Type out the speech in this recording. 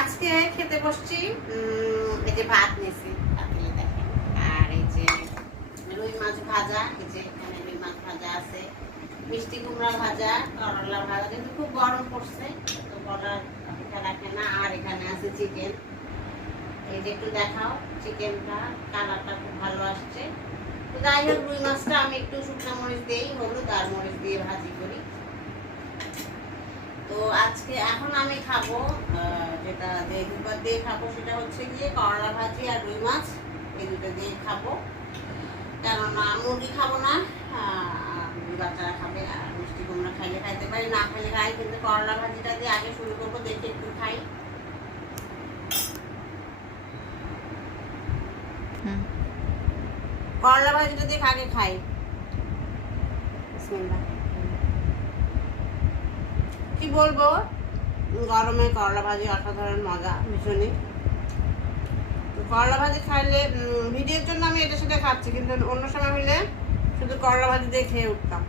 আজকে খেতে বসছি। এই যে ভাত নিয়েছি, পাতিলে দেখেন। আর এই যে রুই মাছ ভাজা, এই যে এখানে রুই মাছ ভাজা আছে, মিষ্টি কুমড়া ভাজা, করলা ভাজা। কিন্তু খুব গরম পড়ছে, তো বলার অপেক্ষা রাখে না। আর এখানে আছে চিকেন। এই যে একটু দেখাও চিকেনটা, কালারটা খুব ভালো আসছে। তো যাই হোক, রুই মাছটা আমি একটু শুকনো মরিচ দিই, হলুদ আর মরিচ দিয়ে ভাজি করি। তো আজকে এখন আমি খাবো যেটা যে দুবার দিয়ে খাবো সেটা হচ্ছে গিয়ে করলা ভাজি আর রুই মাছ, এই দুটো দিয়ে খাবো। কেননা মুরগি খাবো না, বাচ্চারা খাবে। আর মিষ্টি কুমড়া খাইলে খাইতে পারি, না খাইলে খাই, কিন্তু করলা ভাজিটা দিয়ে আগে শুরু করবো, দেখে একটু খাই। করলা ভাজিটা দিয়ে আগে খাই। বিসমিল্লাহ। কি বলবো, গরমে করলা ভাজি অসাধারণ মজা, ভীষণই। করলা ভাজি খাইলে ভিডিওর জন্য আমি এটা সেটা খাচ্ছি, কিন্তু অন্য সময় হলে শুধু করলা ভাজি দিয়ে খেয়ে উঠতাম।